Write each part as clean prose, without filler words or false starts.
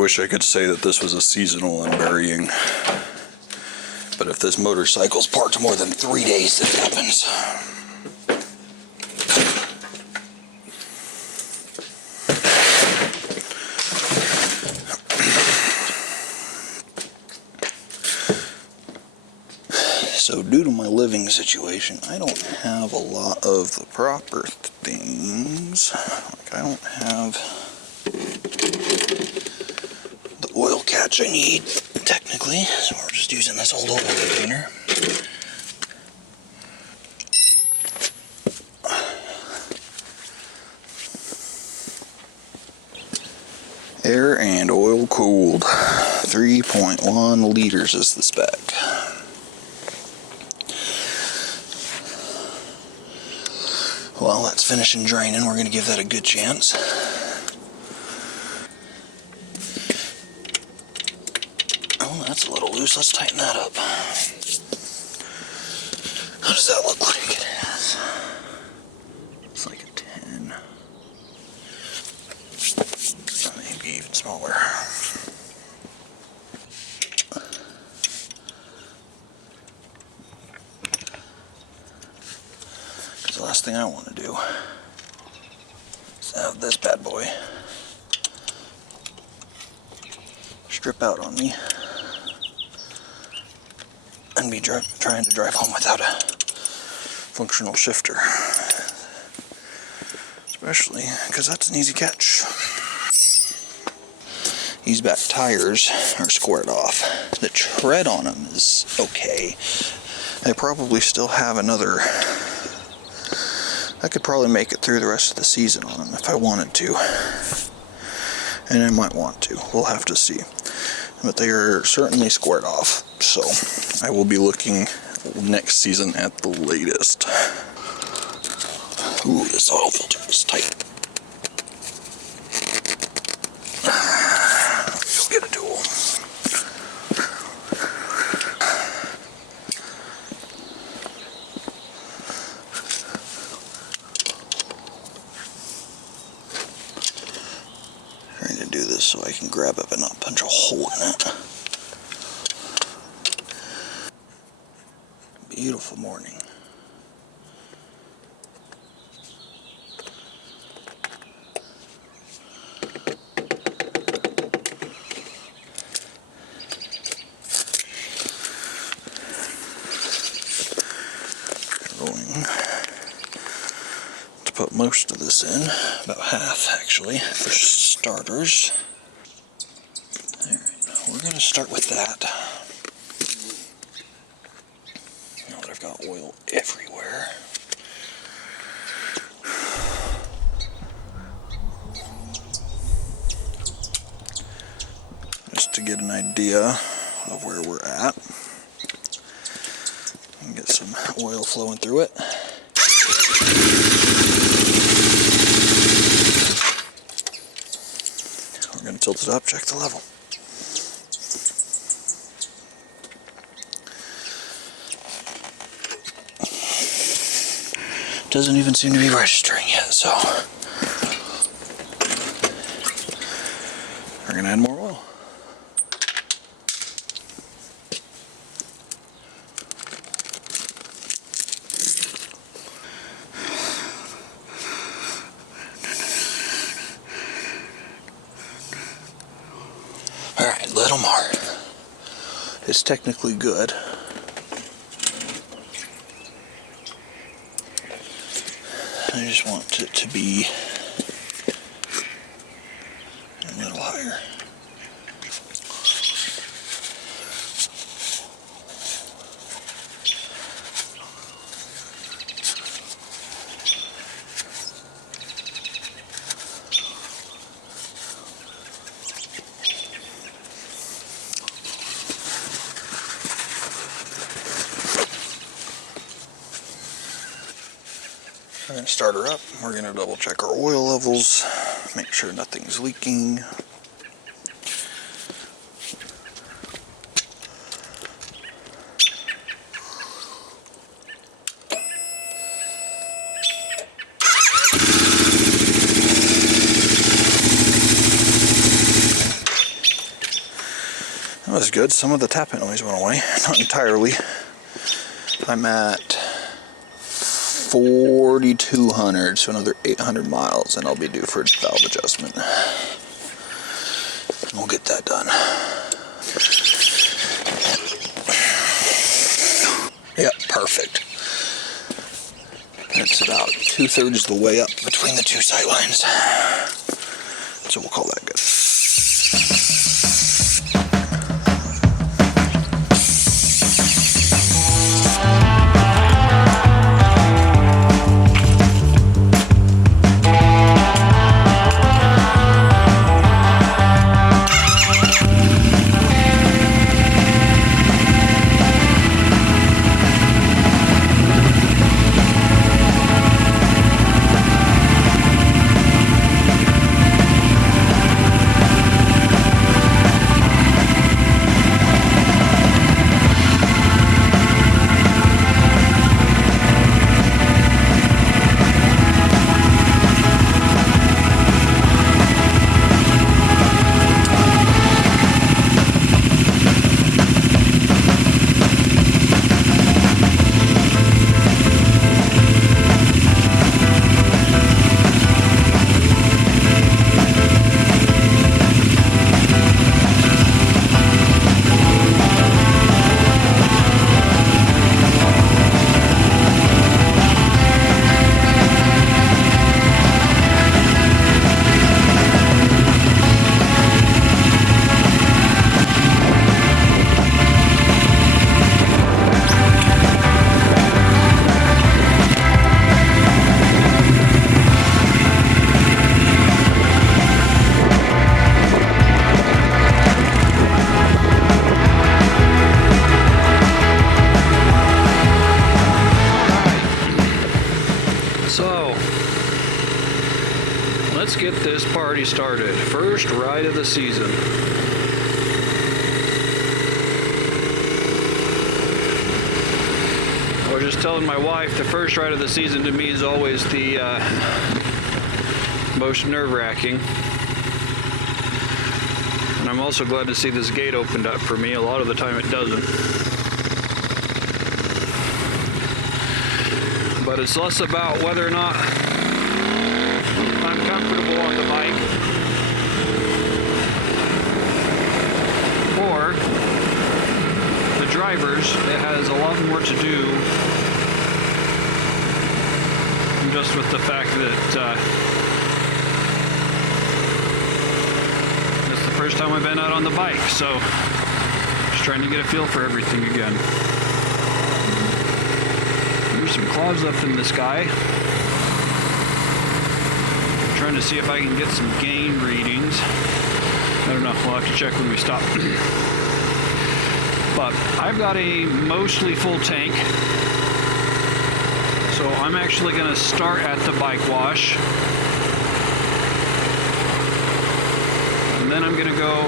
wish I could say that this was a seasonal unburying, but if this motorcycle's parked more than 3 days, this happens. So due to my living situation, I don't have a lot of the proper things. Like, I don't have the oil catch I need, technically, so we're just using this old oil container. Air and oil cooled. 3.1 liters is the spec. While that's finishing draining, we're going to give that a good chance. Oh, that's a little loose. Let's tighten that up. How does that look like it is? It's like a 10. Maybe even smaller. The last thing I want to do is have this bad boy strip out on me and be trying to drive home without a functional shifter, especially because that's an easy catch. These back tires are squared off. The tread on them is okay. I probably still have another. I could probably make it through the rest of the season on them if I wanted to. And I might want to. We'll have to see. But they are certainly squared off. So I will be looking next season at the latest. Ooh, this oil filter is tight. Go get a tool. So I can grab it but not punch a hole in it. Beautiful morning. Going to put most of this in, about half actually, for starters. We're going to start with that. Now that I've got oil everywhere. Just to get an idea of where we're at. And get some oil flowing through it. We're going to tilt it up, check the level. Doesn't even seem to be registering yet, so we're gonna add more oil. Alright, little more. It's technically good. I just want it to be a little higher. We're going to start her up. We're going to double check our oil levels, make sure nothing's leaking. is good. Some of the tapping noise went away. Not entirely. I'm at 4,200, so another 800 miles, and I'll be due for valve adjustment. We'll get that done. Yep, perfect. It's about 2/3 the way up between the two sight lines. So we'll call that good. Let's get this party started. First ride of the season. I was just telling my wife the first ride of the season to me is always the most nerve-wracking. And I'm also glad to see this gate opened up for me. A lot of the time it doesn't. But it's less about whether or not I'm comfortable on the bike or the drivers. It has a lot more to do just with the fact that it's the first time I've been out on the bike, so just trying to get a feel for everything again. There's some clouds up in the sky. Trying to see if I can get some gain readings. I don't know, we'll have to check when we stop. But I've got a mostly full tank, so I'm actually going to start at the bike wash, and then I'm going to go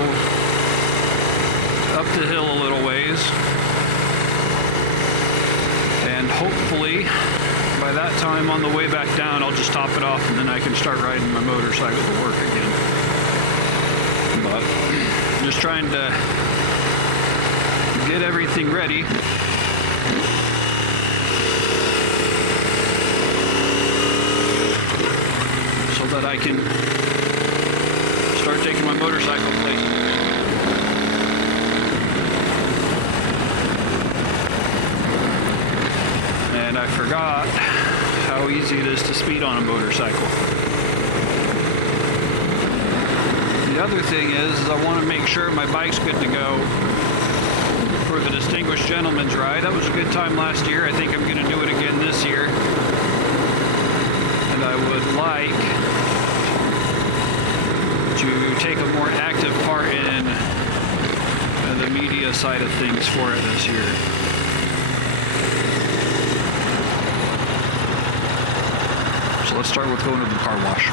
up the hill a little ways, and hopefully by that time on the way back down I'll just top it off, and then I can start riding my motorcycle to work again. But just trying to get everything ready so that I can start taking my motorcycle places. And I forgot how easy it is to speed on a motorcycle. The other thing is I want to make sure my bike's good to go for the Distinguished Gentleman's Ride. That was a good time last year. I think I'm going to do it again this year. And I would like to take a more active part in the media side of things for it this year. So let's start with going to the car wash.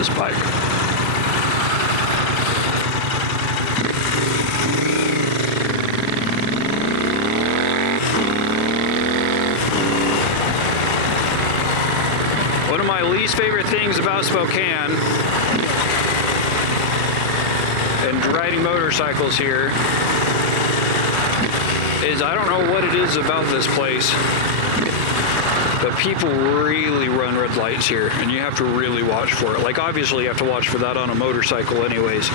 this bike. One of my least favorite things about Spokane and riding motorcycles here is I don't know what it is about this place, but people really run red lights here, and you have to really watch for it. Like, obviously you have to watch for that on a motorcycle anyways,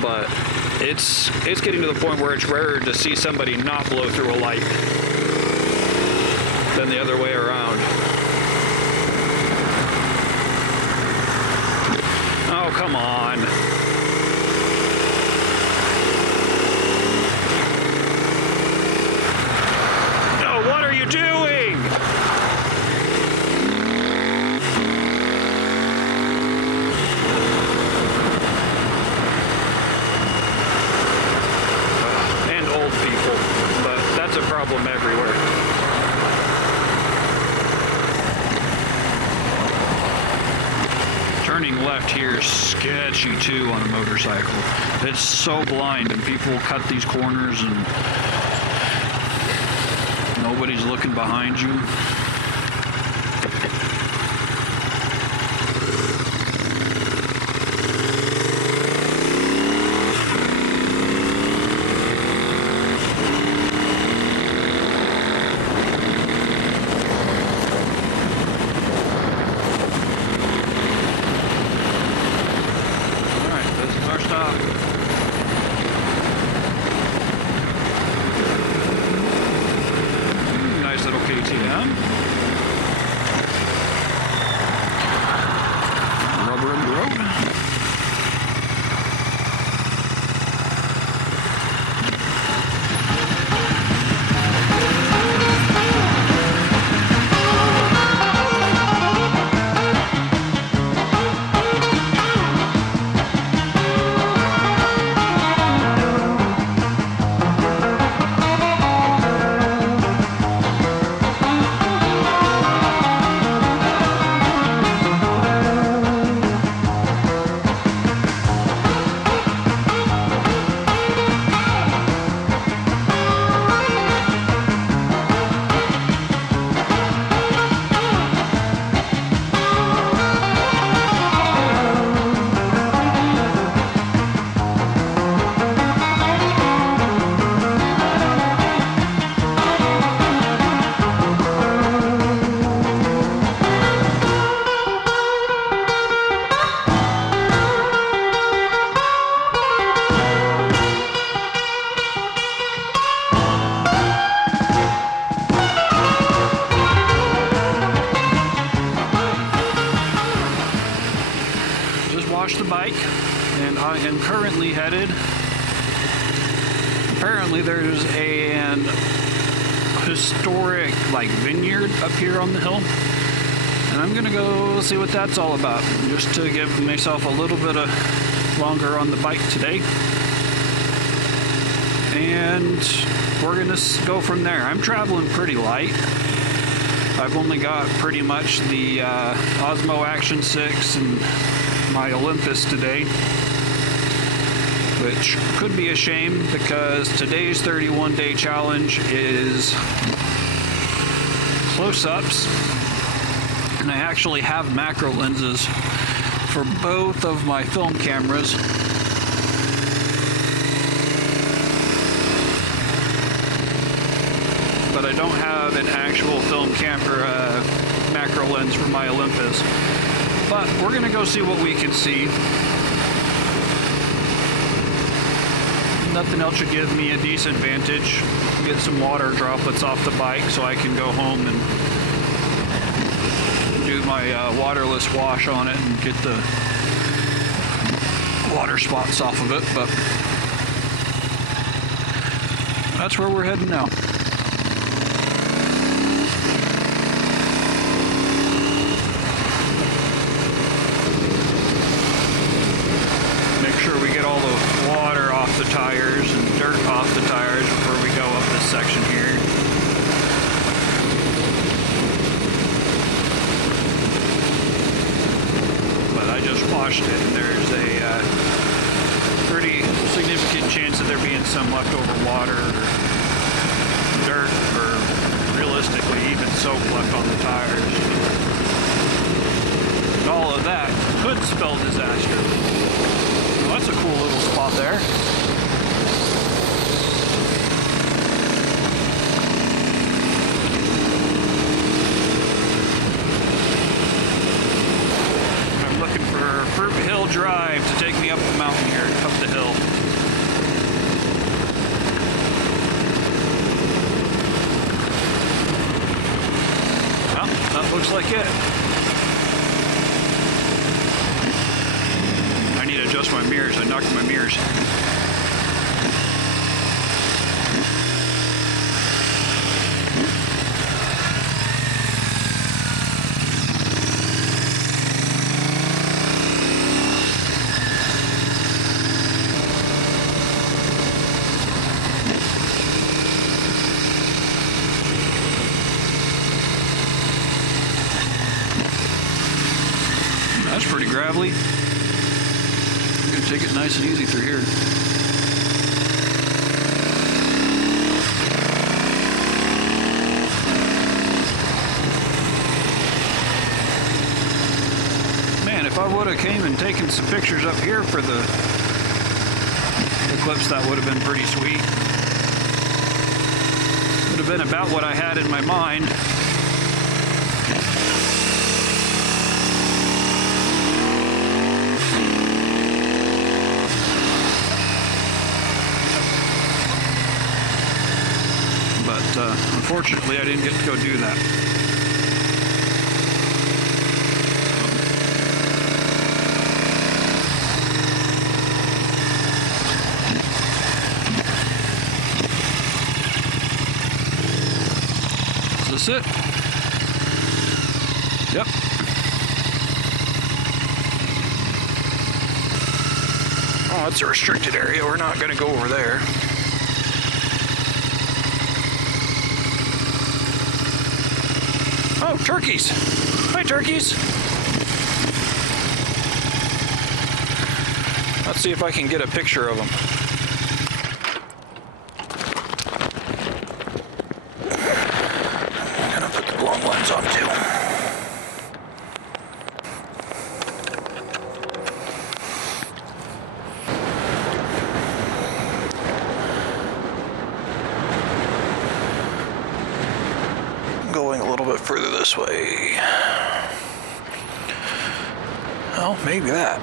but it's getting to the point where it's rarer to see somebody not blow through a light than the other way around. Oh, come on. No, what are you doing? And old people, but that's a problem everywhere. Turning left here is sketchy too on a motorcycle. It's so blind, and people cut these corners and nobody's looking behind you. Rubber in the road. The bike, and I am currently headed. Apparently there's an historic vineyard up here on the hill, and I'm gonna go see what that's all about, just to give myself a little bit of longer on the bike today, and we're gonna go from there. I'm traveling pretty light. I've only got pretty much the Osmo Action 6 and my Olympus today, which could be a shame because today's 31-day challenge is close-ups, and I actually have macro lenses for both of my film cameras. But I don't have an actual film camera macro lens for my Olympus. But we're gonna go see what we can see. Nothing else should give me a decent vantage. Get some water droplets off the bike so I can go home and do my waterless wash on it and get the water spots off of it. But that's where we're heading now. We get all the water off the tires and dirt off the tires before we go up this section here. But I washed it, and there's a pretty significant chance of there being some leftover water or dirt, or realistically even soap left on the tires. And all of that could spell disaster. Well, that's a cool little spot there. Fruit Hill Drive to take me up the mountain here, up the hill. Well, that looks like it. I need to adjust my mirrors. I knocked my mirrors. That's pretty gravelly. I'm gonna take it nice and easy through here. Man, if I would have came and taken some pictures up here for the clips, that would have been pretty sweet. Would have been about what I had in my mind. Unfortunately, I didn't get to go do that. Is this it? Yep. Oh, that's a restricted area. We're not going to go over there. Oh, turkeys. Hi, turkeys. Let's see if I can get a picture of them. I'm gonna put the long lens on too. Going a little bit further this way. Oh, maybe that.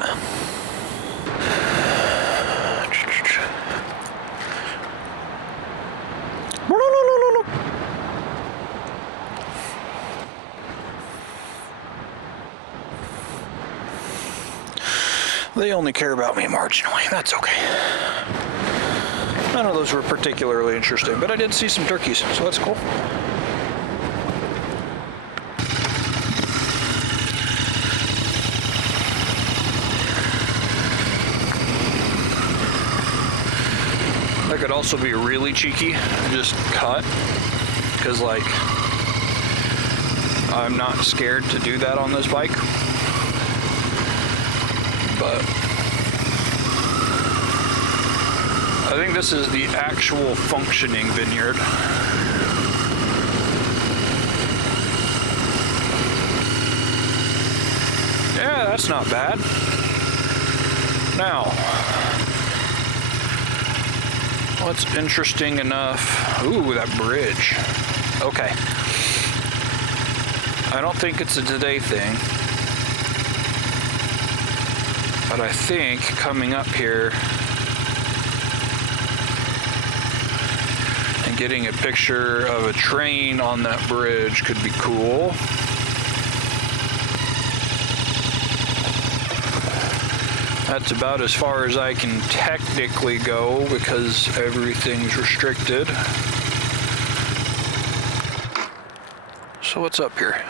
They only care about me marginally. That's okay. None of those were particularly interesting, but I did see some turkeys, so that's cool. I could also be really cheeky and just cut, because like I'm not scared to do that on this bike, but I think this is the actual functioning vineyard. Yeah, that's not bad. Now, what's interesting enough? Ooh, that bridge. Okay. I don't think it's a today thing, but I think coming up here and getting a picture of a train on that bridge could be cool. That's about as far as I can technically go because everything's restricted. So what's up here?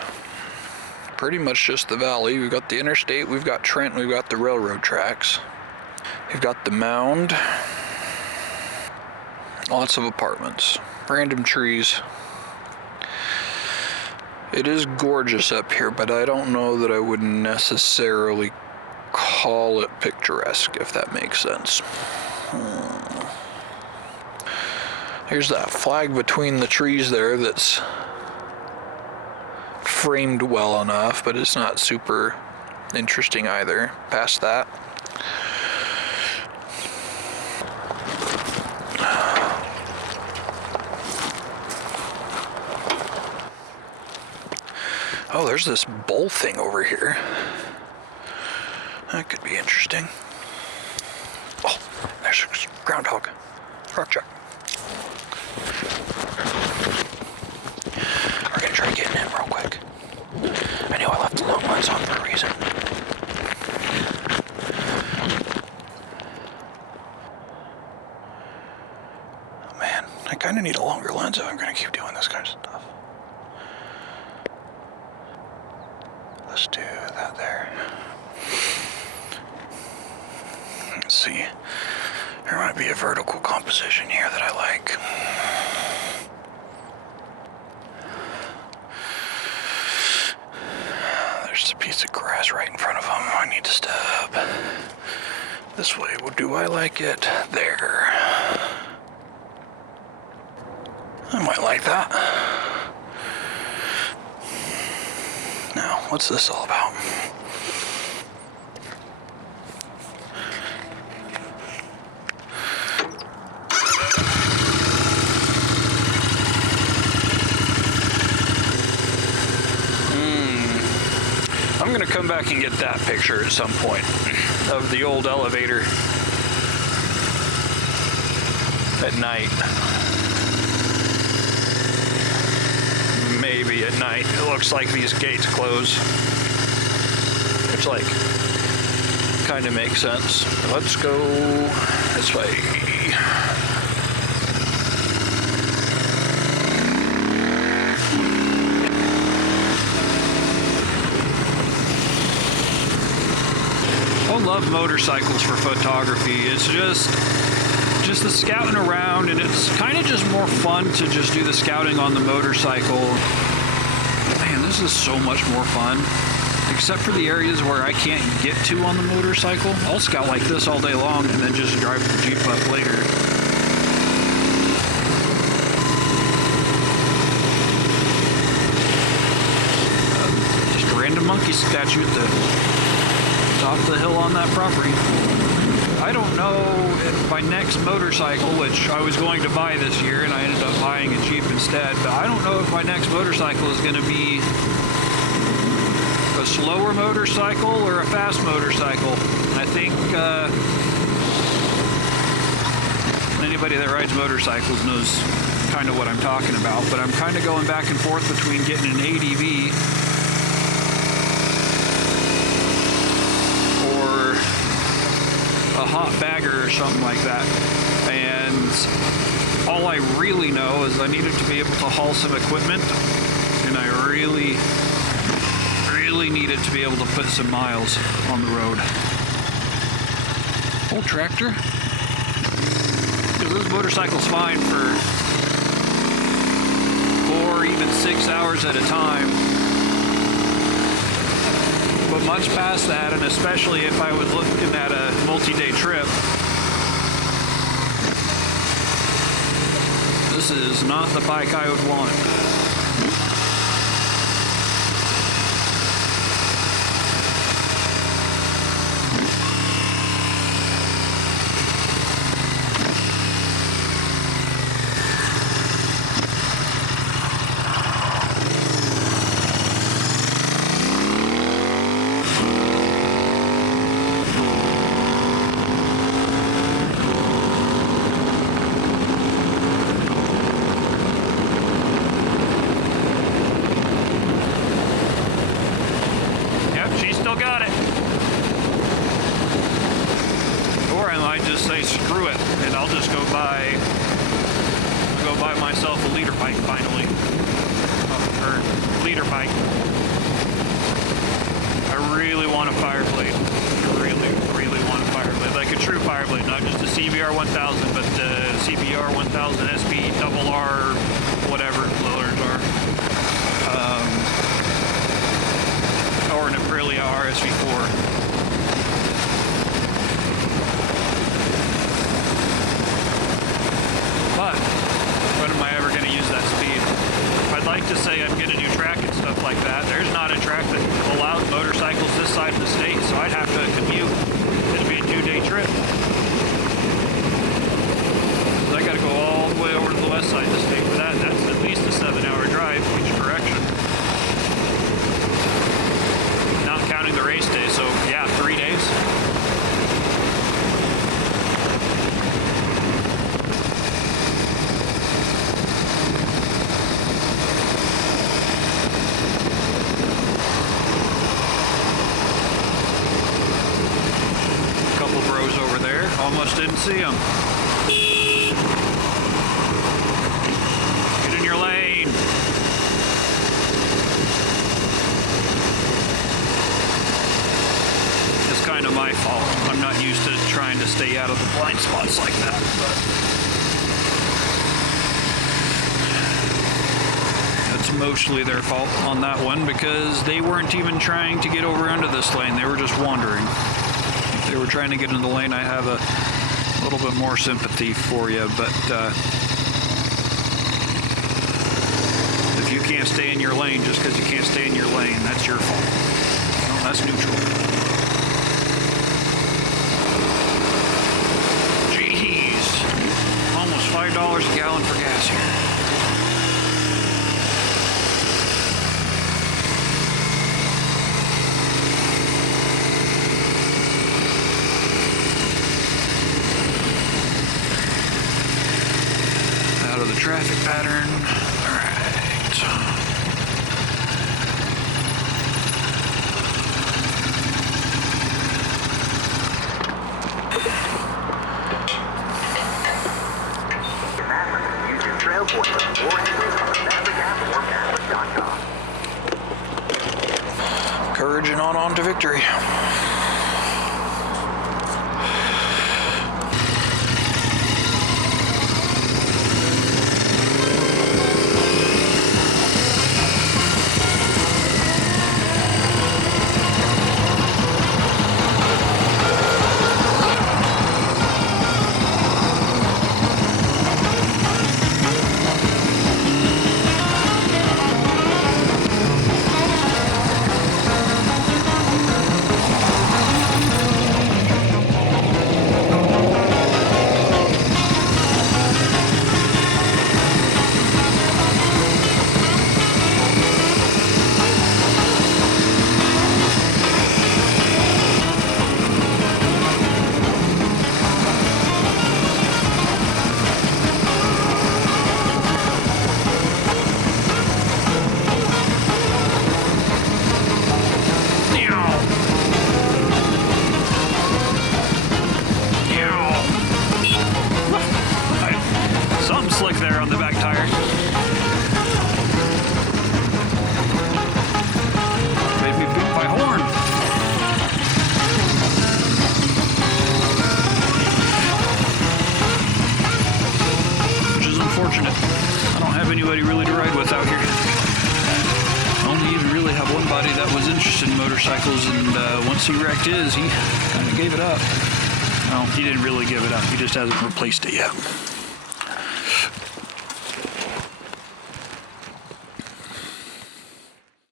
Pretty much just the valley. We've got the interstate, we've got Trent, we've got the railroad tracks. We've got the mound. Lots of apartments. Random trees. It is gorgeous up here, but I don't know that I would necessarily call call it picturesque, if that makes sense. Here's that flag between the trees there that's framed well enough, but it's not super interesting either. Past that. Oh, there's this bowl thing over here. That could be interesting. Oh, there's a groundhog. Rock chuck. We're gonna try getting in real quick. I knew I left the long lines on for a reason. Oh man, I kinda need a longer lens if I'm gonna keep doing this kind of stuff. Let's do that there. Let's see. There might be a vertical composition here that I like. There's a piece of grass right in front of them. I need to step this way. Well, do I like it? There. I might like that. Now, what's this all about? I'm gonna come back and get that picture at some point of the old elevator at night. Maybe at night. It looks like these gates close, which like kind of makes sense. Let's go this way. I love motorcycles for photography. It's just the scouting around, and it's kind of just more fun to just do the scouting on the motorcycle. Man, this is so much more fun. Except for the areas where I can't get to on the motorcycle. I'll scout like this all day long and then just drive the Jeep up later. Just a random monkey statue at the top of the hill on that property. I don't know if my next motorcycle, which I was going to buy this year and I ended up buying a Jeep instead, but I don't know if my next motorcycle is going to be a slower motorcycle or a fast motorcycle. I think anybody that rides motorcycles knows kind of what I'm talking about, but I'm kind of going back and forth between getting an ADV or a hot bagger or something like that. And all I really know is I needed to be able to haul some equipment, and I really needed to be able to put some miles on the road. Old tractor. Because this motorcycle's fine for 4 or even 6 hours at a time. But much past that, and especially if I was looking at a multi-day trip, this is not the bike I would want. Got it. Or I might just say screw it, and I'll just go buy myself a leader bike finally, or leader bike. I really want a Fireblade. Really want a Fireblade, like a true Fireblade, not just a CBR 1000, but the CBR 1000 SP double R, whatever colors are. Or an Aprilia RSV4. stuff like that. There's not a track that allows motorcycles this side of the state, so I'd have to commute. It'd be a 2-day trip. So I gotta go all the way over to the west side of the state for that. That's at least a 7-hour drive each direction. Not counting the race day, so yeah, 3 days. Couple bros over there, almost didn't see them. Get in your lane. It's kind of my fault. I'm not used to trying to stay out of the blind spots like that. But that's mostly their fault on that one because they weren't even trying to get over into this lane. They were just wandering. If they were trying to get into the lane, I have a little bit more sympathy for you, but if you can't stay in your lane just because you can't stay in your lane, that's your fault. No, that's neutral. Jeez, almost $5 a gallon for gas here. Out of the traffic pattern. All right. Use your trail points on the Royal Enfield on the Maverick app or Maverick.com. Courage and on to victory. Slick there on the back tire. Made me beat my horn. Which is unfortunate. I don't have anybody really to ride with out here. I only even really have one buddy that was interested in motorcycles, and once he wrecked his, he kind of gave it up. Well, he didn't really give it up. He just hasn't replaced it yet.